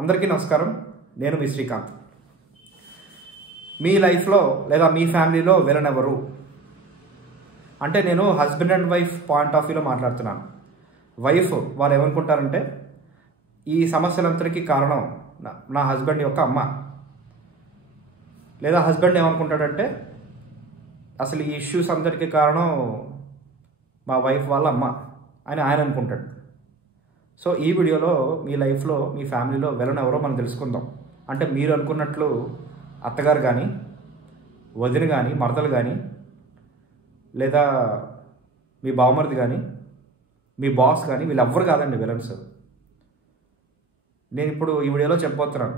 అందరికీ నమస్కారం. నేను మీ శ్రీకాంత్. మీ లైఫ్లో లేదా మీ ఫ్యామిలీలో విలన్ ఎవరు అంటే నేను husband and wife point of వ్యూలో మాట్లాడుతున్నాను. వైఫ్ వారు ఏమనుకుంటారంటే ఈ సమస్యలందరికీ కారణం నా హస్బెండ్ యొక్క అమ్మ, లేదా హస్బెండ్ ఏమనుకుంటాడంటే అసలు ఈ ఇష్యూస్ అందరికీ కారణం మా వైఫ్ వాళ్ళ అమ్మ అని ఆయన అనుకుంటాడు. సో ఈ వీడియోలో మీ లైఫ్లో మీ ఫ్యామిలీలో విలన్ ఎవరో మనం తెలుసుకుందాం. అంటే మీరు అనుకున్నట్లు అత్తగారు కానీ, వదిన కానీ, మరదలు కానీ, లేదా మీ బావమరిది కానీ, మీ బాస్ కానీ, వీళ్ళెవ్వరు కాదండి విలన్స్. నేను ఇప్పుడు ఈ వీడియోలో చెప్పబోతున్నాను.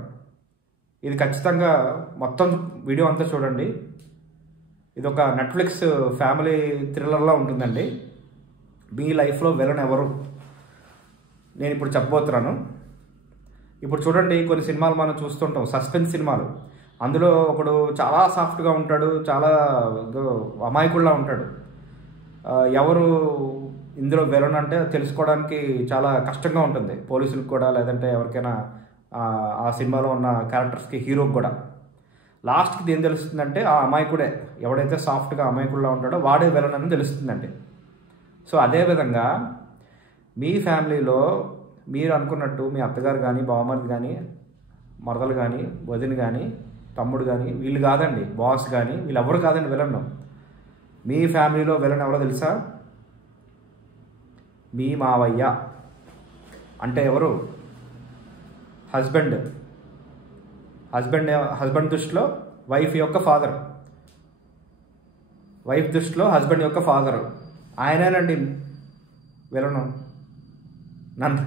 ఇది ఖచ్చితంగా మొత్తం వీడియో అంతా చూడండి. ఇది ఒక నెట్ఫ్లిక్స్ ఫ్యామిలీ థ్రిల్లర్లా ఉంటుందండి. మీ లైఫ్లో విలన్ ఎవరు నేను ఇప్పుడు చెప్పబోతున్నాను. ఇప్పుడు చూడండి, కొన్ని సినిమాలు మనం చూస్తుంటాం, సస్పెన్స్ సినిమాలు. అందులో ఒకడు చాలా సాఫ్ట్గా ఉంటాడు, చాలా అమాయకుల్లా ఉంటాడు. ఎవరు ఇందులో విలన్ అంటే తెలుసుకోవడానికి చాలా కష్టంగా ఉంటుంది పోలీసులకు కూడా, లేదంటే ఎవరికైనా ఆ సినిమాలో ఉన్న క్యారెక్టర్స్కి, హీరోకి కూడా. లాస్ట్కి ఏం తెలుస్తుందంటే ఆ అమాయకుడే, ఎవడైతే సాఫ్ట్గా అమాయకుల్లా ఉంటాడో వాడే విలన్ అని తెలుస్తుందండి. సో అదేవిధంగా మీ ఫ్యామిలీలో మీరు అనుకున్నట్టు మీ అత్తగారు కానీ, బావమరిది కానీ, మరదలు కానీ, వదిన కానీ, తమ్ముడు కానీ, వీళ్ళు కాదండి, బాస్ కానీ, వీళ్ళు ఎవరు కాదండి విలన్. మీ ఫ్యామిలీలో విలన్ ఎవరో తెలుసా? మీ మావయ్య. అంటే ఎవరు? హస్బెండ్ దృష్టిలో వైఫ్ యొక్క ఫాదర్, వైఫ్ దృష్టిలో హస్బెండ్ యొక్క ఫాదరు ఆయనేనండి విలను. నన్ను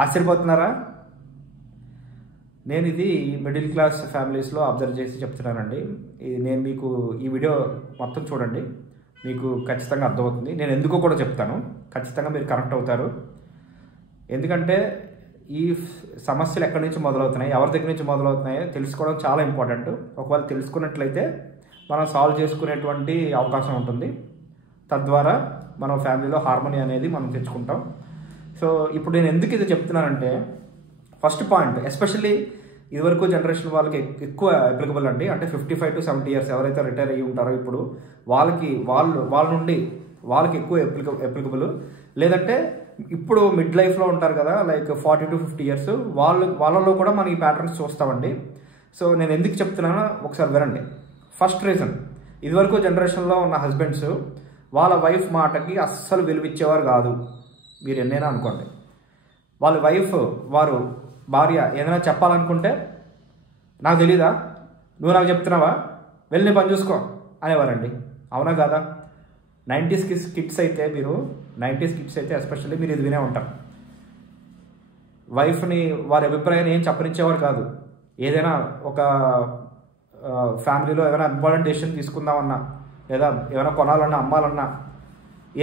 ఆశ్చర్యపోతున్నారా? నేను ఇది మిడిల్ క్లాస్ ఫ్యామిలీస్లో అబ్జర్వ్ చేసి చెప్తున్నానండి. నేను మీకు ఈ వీడియో మొత్తం చూడండి, మీకు ఖచ్చితంగా అర్థమవుతుంది. నేను ఎందుకో కూడా చెప్తాను, ఖచ్చితంగా మీరు కనెక్ట్ అవుతారు. ఎందుకంటే ఈ సమస్యలు ఎక్కడి నుంచి మొదలవుతున్నాయి, ఎవరి దగ్గర నుంచి మొదలవుతున్నాయో తెలుసుకోవడం చాలా ఇంపార్టెంట్. ఒకవేళ తెలుసుకున్నట్లయితే మనం సాల్వ్ చేసుకునేటువంటి అవకాశం ఉంటుంది. తద్వారా మన ఫ్యామిలీలో హార్మనీ అనేది మనం తెచ్చుకుంటాం. సో ఇప్పుడు నేను ఎందుకు ఇది చెప్తున్నానంటే, ఫస్ట్ పాయింట్ ఎస్పెషల్లీ ఇదివరకు జనరేషన్ వాళ్ళకి ఎక్కువ అప్లికబుల్ అండి. అంటే 55 to 70 years ఎవరైతే రిటైర్ అయ్యి ఉంటారో ఇప్పుడు వాళ్ళ నుండి వాళ్ళకి ఎక్కువ అప్లికబుల్. లేదంటే ఇప్పుడు మిడ్ లైఫ్లో ఉంటారు కదా, లైక్ 40 to 50 years, వాళ్ళలో కూడా మనం ఈ ప్యాటర్న్స్ చూస్తామండి. సో నేను ఎందుకు చెప్తున్నానో ఒకసారి వినండి. ఫస్ట్ రీజన్, ఇదివరకు జనరేషన్లో ఉన్న హస్బెండ్స్ వాళ్ళ వైఫ్ మాటకి అస్సలు విలువిచ్చేవారు కాదు. మీరు ఎన్నైనా అనుకోండి, వాళ్ళ వైఫ్ వారు భార్య ఏదైనా చెప్పాలనుకుంటే, నాకు తెలీదా, నువ్వు నాకు చెప్తున్నావా, వెళ్ళి పని చూసుకో అనేవారండి. అవునా కాదా? 90s కిడ్స్ అయితే ఎస్పెషల్లీ మీరు ఇది వినే ఉంటారు. వైఫ్ని వారి అభిప్రాయాన్ని ఏం చెప్పనిచ్చేవారు కాదు. ఏదైనా ఒక ఫ్యామిలీలో ఏదైనా ఇంపార్టెంట్ డెసిషన్ తీసుకుందామన్నా, లేదా ఏమైనా కొనాలన్నా, అమ్మాలన్నా,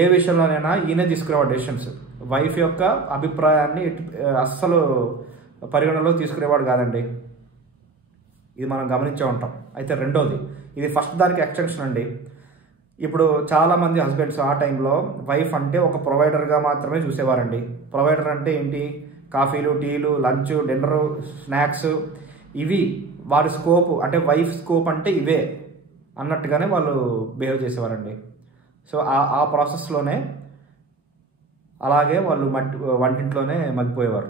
ఏ విషయంలోనైనా ఈయనే తీసుకునేవాడు డెసిషన్స్. వైఫ్ యొక్క అభిప్రాయాన్ని అస్సలు పరిగణలో తీసుకునేవాడు కాదండి. ఇది మనం గమనించే ఉంటాం. అయితే రెండోది, ఇది ఫస్ట్ దానికి ఎక్స్టెన్షన్ అండి. ఇప్పుడు చాలామంది హస్బెండ్స్ ఆ టైంలో వైఫ్ అంటే ఒక ప్రొవైడర్గా మాత్రమే చూసేవారండి. ప్రొవైడర్ అంటే ఏంటి? కాఫీలు, టీలు, లంచ్, డిన్నరు, స్నాక్స్, ఇవి వారి స్కోప్. అంటే వైఫ్ స్కోప్ అంటే ఇవే అన్నట్టుగానే వాళ్ళు బిహేవ్ చేసేవారండి. సో ఆ ప్రాసెస్లోనే అలాగే వాళ్ళు వంటింట్లోనే మగ్గిపోయేవారు,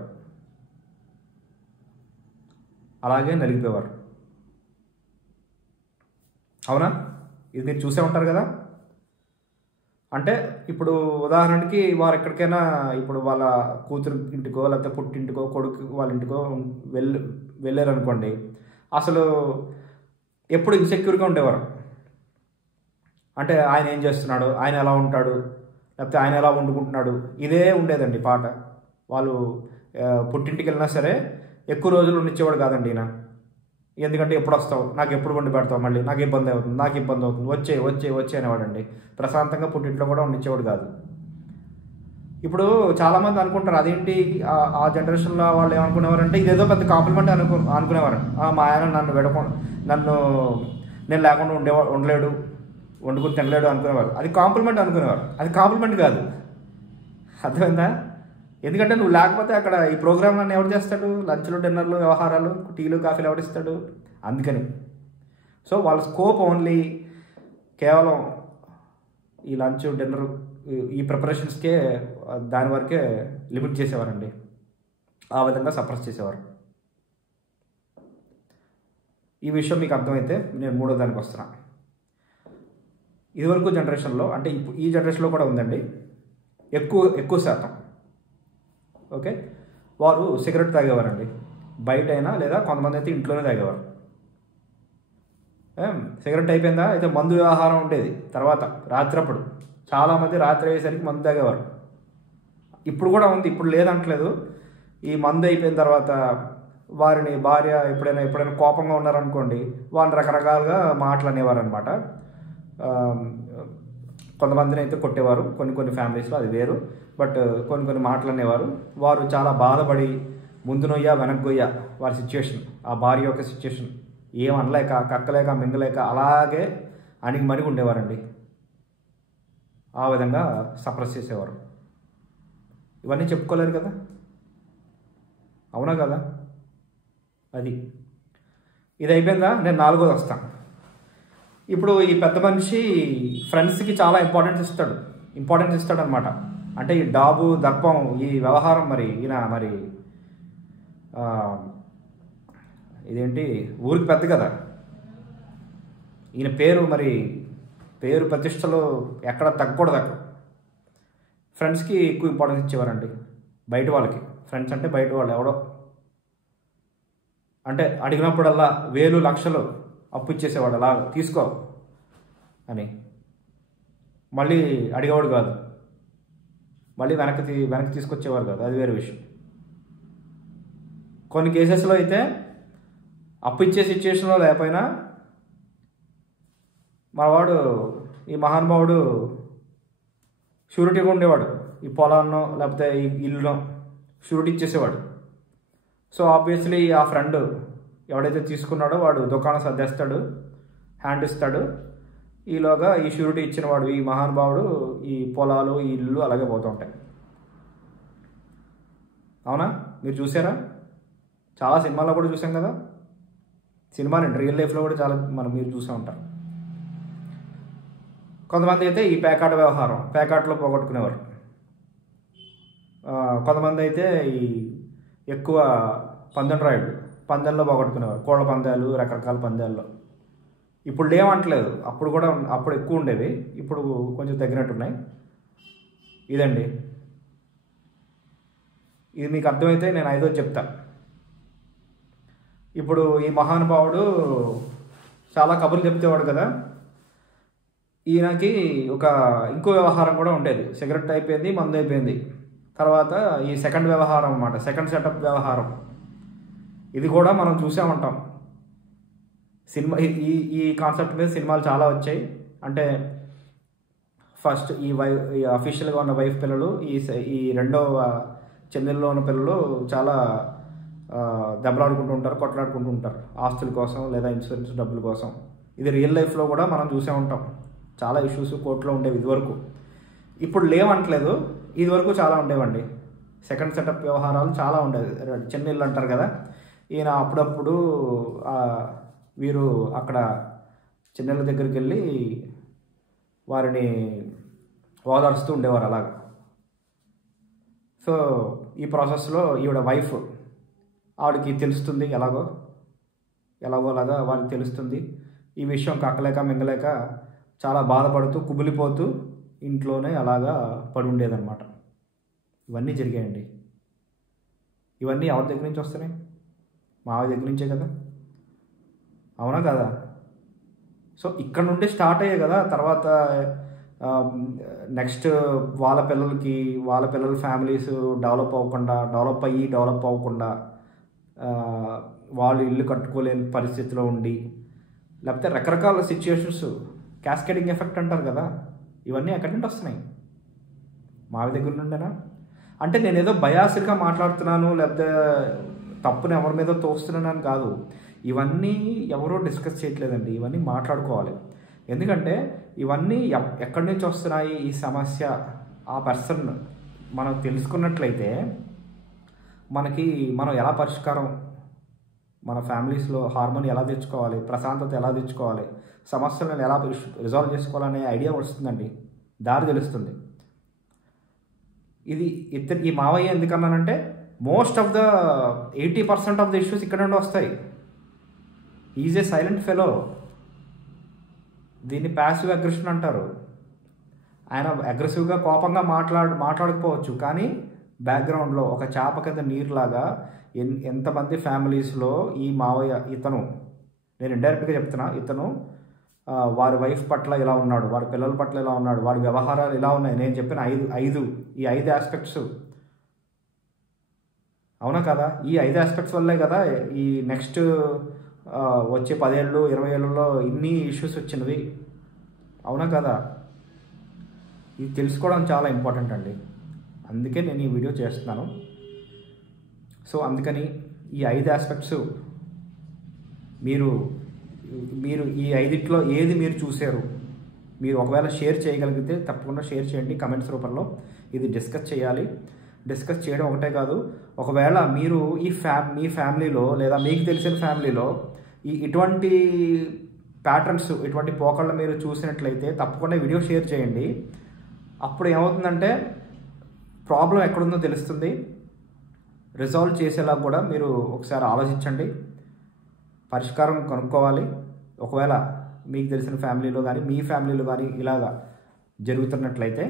అలాగే నలిగిపోయేవారు. అవునా? ఇది మీరు చూసే ఉంటారు కదా. అంటే ఇప్పుడు ఉదాహరణకి వారు ఎక్కడికైనా, ఇప్పుడు వాళ్ళ కూతురు ఇంటికో, లేకపోతే పుట్టింటికో, కొడుకు వాళ్ళ ఇంటికో వెళ్ళారనుకోండి, అసలు ఎప్పుడు ఇన్సెక్యూర్గా ఉండేవారు. అంటే ఆయన ఏం చేస్తున్నాడు, ఆయన ఎలా ఉంటాడు, లేకపోతే ఆయన ఎలా వండుకుంటున్నాడు, ఇదే ఉండేదండి పాట. వాళ్ళు పుట్టింటికి వెళ్ళినా సరే ఎక్కువ రోజులు ఉండిచ్చేవాడు కాదండి ఈయన. ఎందుకంటే ఎప్పుడు వస్తావు, నాకు ఎప్పుడు వండి పెడతావు, మళ్ళీ నాకు ఇబ్బంది అవుతుంది, వచ్చే అనేవాడండి. ప్రశాంతంగా పుట్టింట్లో కూడా ఉండిచ్చేవాడు కాదు. ఇప్పుడు చాలామంది అనుకుంటారు, అదేంటి ఆ జనరేషన్లో వాళ్ళు ఏమనుకునేవారంటే ఇదేదో పెద్ద కాంప్లిమెంట్ అనుకునేవారు. మా ఆయన నేను లేకుండా ఉండలేడు, వండుకుని తినలేడు అనుకునేవారు. అది కాంప్లిమెంట్ అనుకునేవారు. అది కాంప్లిమెంట్ కాదు. అర్థమైందా? ఎందుకంటే నువ్వు లేకపోతే అక్కడ ఈ ప్రోగ్రామ్ అన్నీ ఎవరు చేస్తాడు? లంచ్లు, డిన్నర్లు, వ్యవహారాలు, టీలు, కాఫీలు ఎవరిస్తాడు? అందుకని సో వాళ్ళ స్కోప్ ఓన్లీ కేవలం ఈ లంచ్, డిన్నర్, ఈ ప్రిపరేషన్స్కే, దాని వరకే లిమిట్ చేసేవారండి. ఆ విధంగా సప్రెస్ చేసేవారు. ఈ విషయం మీకు అర్థమైతే నేను మూడో దానికి వస్తున్నా. ఇదివరకు జనరేషన్లో, అంటే ఈ జనరేషన్లో కూడా ఉందండి, ఎక్కువ శాతం ఓకే, వారు సిగరెట్ తాగేవారండి. బయట అయినా లేదా కొంతమంది అయితే ఇంట్లోనే తాగేవారు. సిగరెట్ అయిపోయిందా అయితే మందు వ్యవహారం ఉండేది. తర్వాత రాత్రప్పుడు చాలామంది రాత్రి అయ్యేసరికి మందు తాగేవారు. ఇప్పుడు కూడా ఉంది, ఇప్పుడు లేదంటలేదు. ఈ మందు అయిపోయిన తర్వాత వారిని భార్య ఎప్పుడైనా కోపంగా ఉన్నారనుకోండి, వాళ్ళని రకరకాలుగా మాటలు అనేవారు అనమాట. కొంతమందిని అయితే కొట్టేవారు, కొన్ని ఫ్యామిలీస్లో అది వేరు. బట్ కొన్ని మాటలు అనేవారు. వారు చాలా బాధపడి ముందు నొయ్య వెనక్కొయ్య వారి సిచ్యువేషన్, ఆ భార్య యొక్క సిచ్యువేషన్ ఏమనలేక, కక్కలేక, మింగలేక అలాగే అణిగిమణిగి ఉండేవారండి. ఆ విధంగా సప్రెస్ చేసేవారు. ఇవన్నీ చెప్పుకోలేరు కదా, అవునా కదా? ఇది అయిపోయిందా, నేను నాలుగోది వస్తాను. ఇప్పుడు ఈ పెద్ద మనిషి ఫ్రెండ్స్కి చాలా ఇంపార్టెన్స్ ఇస్తాడు అనమాట. అంటే ఈ డాబు, దర్పం, ఈ వ్యవహారం, ఈయన ఇదేంటి ఊరికి పెద్ద కదా, ఈయన పేరు ప్రతిష్టలు ఎక్కడ తగ్గకూడదు. అక్కడ ఫ్రెండ్స్కి ఎక్కువ ఇంపార్టెన్స్ ఇచ్చేవారండి. బయట వాళ్ళకి ఫ్రెండ్స్ అంటే బయట వాళ్ళు ఎవడో, అంటే అడిగినప్పుడల్లా వేలు లక్షలు అప్పు ఇచ్చేసేవాడు, అలా తీసుకో అని. మళ్ళీ అడిగేవాడు కాదు, మళ్ళీ వెనక్కి తీసుకొచ్చేవారు కాదు, అది వేరే విషయం. కొన్ని కేసెస్లో అయితే అప్పు ఇచ్చే సిచ్యువేషన్లో లేకపోయినా మావాడు, ఈ మహానుభావుడు షూరిటీగా ఉండేవాడు. ఈ పొలాన్నో లేకపోతే ఈ ఇల్లునో షూరిటీ ఇచ్చేసేవాడు. సో ఆబ్వియస్లీ ఆ ఫ్రెండ్ ఎవడైతే తీసుకున్నాడో వాడు దుకాణం సర్దేస్తాడు, హ్యాండ్ ఇస్తాడు. ఈలోగా ఈ షూరిటీ ఇచ్చిన వాడు, ఈ మహానుభావుడు, ఈ పొలాలు, ఈ ఇల్లు అలాగే పోతూ ఉంటాయి. అవునా? మీరు చూసారా? చాలా సినిమాల్లో కూడా చూసాం కదా. సినిమాని రియల్ లైఫ్లో కూడా చాలా మీరు చూసే ఉంటారు. కొంతమంది అయితే ఈ పేకాటలో పోగొట్టుకునేవారు. కొంతమంది అయితే ఈ ఎక్కువ పందెంలో పోగొట్టుకునేవారు. కోళ్ళ పందాలు, రకరకాల పందాల్లో. ఇప్పుడు లేవంటలేదు, అప్పుడు ఎక్కువ ఉండేవి, ఇప్పుడు కొంచెం తగ్గినట్టున్నాయి. ఇదండి, ఇది మీకు అర్థమైతే నేను ఐదోది చెప్తా. ఇప్పుడు ఈ మహానుభావుడు చాలా కబుర్లు చెప్తేవాడు కదా. ఈయనకి ఇంకో వ్యవహారం కూడా ఉండేది. సిగరెట్ అయిపోయింది, మందు అయిపోయింది, తర్వాత ఈ సెకండ్ వ్యవహారం అన్నమాట, సెకండ్ సెటప్ వ్యవహారం. ఇది కూడా మనం చూసే ఉంటాం. సినిమా ఈ కాన్సెప్ట్ మీద సినిమాలు చాలా వచ్చాయి. అంటే ఫస్ట్ ఈ అఫీషియల్గా ఉన్న వైఫ్ పిల్లలు, ఈ రెండవ చెన్నెల్లో ఉన్న పిల్లలు చాలా దెబ్బలాడుకుంటూ ఉంటారు, కొట్లాడుకుంటూ ఉంటారు ఆస్తుల కోసం లేదా ఇన్సూరెన్స్ డబ్బుల కోసం. ఇది రియల్ లైఫ్లో కూడా మనం చూసే ఉంటాం. చాలా ఇష్యూస్ కోర్టులో ఉండేవి ఇదివరకు. ఇప్పుడు లేవంటలేదు, ఇదివరకు చాలా ఉండేవండి. సెకండ్ సెటప్ వ్యవహారాలు చాలా ఉండేవి. చెన్నెళ్ళు అంటారు కదా, ఈయన అప్పుడప్పుడు వీరు అక్కడ చెన్నెళ్ళ దగ్గరికి వెళ్ళి వారిని ఓదారుస్తూ ఉండేవారు అలాగా. సో ఈ ప్రాసెస్లో ఈవిడ వైఫ్, ఆవిడకి తెలుస్తుంది ఎలాగోలాగా వారికి తెలుస్తుంది. ఈ విషయం కక్కలేక మింగలేక చాలా బాధపడుతూ కుమిలిపోతూ ఇంట్లోనే అలాగా పడి ఉండేదన్నమాట. ఇవన్నీ జరిగాయండి. ఇవన్నీ ఎవరి దగ్గర నుంచి వస్తున్నాయి? మావి దగ్గర నుంచే కదా, అవునా కదా? సో ఇక్కడ నుండి స్టార్ట్ అయ్యాయి కదా. తర్వాత నెక్స్ట్ వాళ్ళ పిల్లల ఫ్యామిలీస్ డెవలప్ అవ్వకుండా వాళ్ళు ఇల్లు కట్టుకోలేని పరిస్థితిలో ఉండి, లేకపోతే రకరకాల సిచ్యుయేషన్స్, క్యాస్కేడింగ్ ఎఫెక్ట్ అంటారు కదా, ఇవన్నీ ఎక్కడి నుండి వస్తున్నాయి? మావి దగ్గర నుండేనా? అంటే నేనేదో బయాస్డ్గా మాట్లాడుతున్నాను, లేకపోతే తప్పుని ఎవరి మీద తోస్తున్నానని కాదు. ఇవన్నీ ఎవరో డిస్కస్ చేయట్లేదండి, ఇవన్నీ మాట్లాడుకోవాలి. ఎందుకంటే ఇవన్నీ ఎక్కడి నుంచి వస్తున్నాయి, ఈ సమస్య ఆ పర్సన్ మనం తెలుసుకున్నట్లయితే మనం ఎలా పరిష్కారం, మన ఫ్యామిలీస్లో హార్మోని ఎలా తెచ్చుకోవాలి, ప్రశాంతత ఎలా తెచ్చుకోవాలి, సమస్యలను ఎలా రిజాల్వ్ చేసుకోవాలనే ఐడియా వస్తుందండి, దారి తెలుస్తుంది. ఈ మావయ్య ఎందుకన్నానంటే most of the 80% of the issues ఇక్కడ నుండి వస్తాయి. Is a silent fellow. దీన్ని ప్యాసివ్ అగ్రెషన్ అంటారు. ఆయన అగ్రెసివ్గా కోపంగా మాట్లాడకపోవచ్చు, కానీ బ్యాక్గ్రౌండ్లో ఒక చేప కింద నీరులాగా ఎంతమంది ఫ్యామిలీస్లో ఈ మావయ్య, ఇతను, నేను ఇండైరెక్ట్గా చెప్తున్నా, ఇతను వారి వైఫ్ పట్ల ఇలా ఉన్నాడు, వారి పిల్లల పట్ల ఇలా ఉన్నాడు, వారి వ్యవహారాలు ఇలా ఉన్నాయి. నేను చెప్పిన ఈ ఐదు ఆస్పెక్ట్స్, అవునా కదా? ఈ 5 ఆస్పెక్ట్స్ వల్లే కదా ఈ నెక్స్ట్ వచ్చే 10 ఏళ్ళు 20 ఏళ్ళలో ఇన్ని ఇష్యూస్ వచ్చినవి, అవునా కదా? ఇది తెలుసుకోవడం చాలా ఇంపార్టెంట్ అండి. అందుకే నేను ఈ వీడియో చేస్తున్నాను. సో అందుకని ఈ 5 ఆస్పెక్ట్స్ మీరు ఈ 5ట్లో ఏది మీరు చూశారు, మీరు ఒకవేళ షేర్ చేయగలిగితే తప్పకుండా షేర్ చేయండి కమెంట్స్ రూపంలో. ఇది డిస్కస్ చేయాలి. డిస్కస్ చేయడం ఒకటే కాదు, ఒకవేళ మీరు మీ ఫ్యామిలీలో లేదా మీకు తెలిసిన ఫ్యామిలీలో ఇటువంటి ప్యాటర్న్స్, ఇటువంటి పోకళ్ళు మీరు చూసినట్లయితే తప్పకుండా వీడియో షేర్ చేయండి. అప్పుడు ఏమవుతుందంటే ప్రాబ్లం ఎక్కడుందో తెలుస్తుంది. రిజాల్వ్ చేసేలా కూడా మీరు ఒకసారి ఆలోచించండి, పరిష్కారం కనుక్కోవాలి. ఒకవేళ మీకు తెలిసిన ఫ్యామిలీలో కానీ మీ ఫ్యామిలీలో కానీ ఇలాగా జరుగుతున్నట్లయితే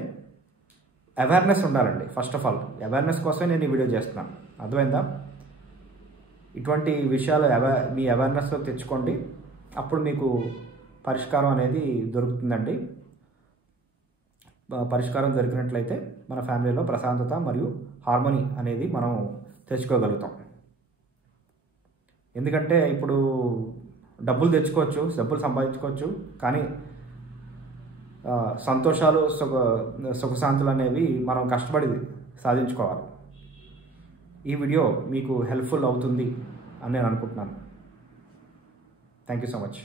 అవేర్నెస్ ఉండాలండి. ఫస్ట్ ఆఫ్ ఆల్ అవేర్నెస్ కోసమే నేను ఈ వీడియో చేస్తున్నాను. అర్థమైందా? ఇటువంటి విషయాలు మీ అవేర్నెస్లో తెచ్చుకోండి, అప్పుడు మీకు పరిష్కారం అనేది దొరుకుతుందండి. పరిష్కారం దొరికినట్లయితే మన ఫ్యామిలీలో ప్రశాంతత మరియు హార్మోనీ అనేది మనం తెచ్చుకోగలుగుతాం. ఎందుకంటే ఇప్పుడు డబ్బులు తెచ్చుకోవచ్చు, డబ్బులు సంపాదించుకోవచ్చు, కానీ సంతోషాలు సుఖశాంతులు అనేవి మనం కష్టపడి సాధించుకోవాలి. ఈ వీడియో మీకు హెల్ప్ఫుల్ అవుతుంది అని నేను అనుకుంటున్నాను. Thank you so much.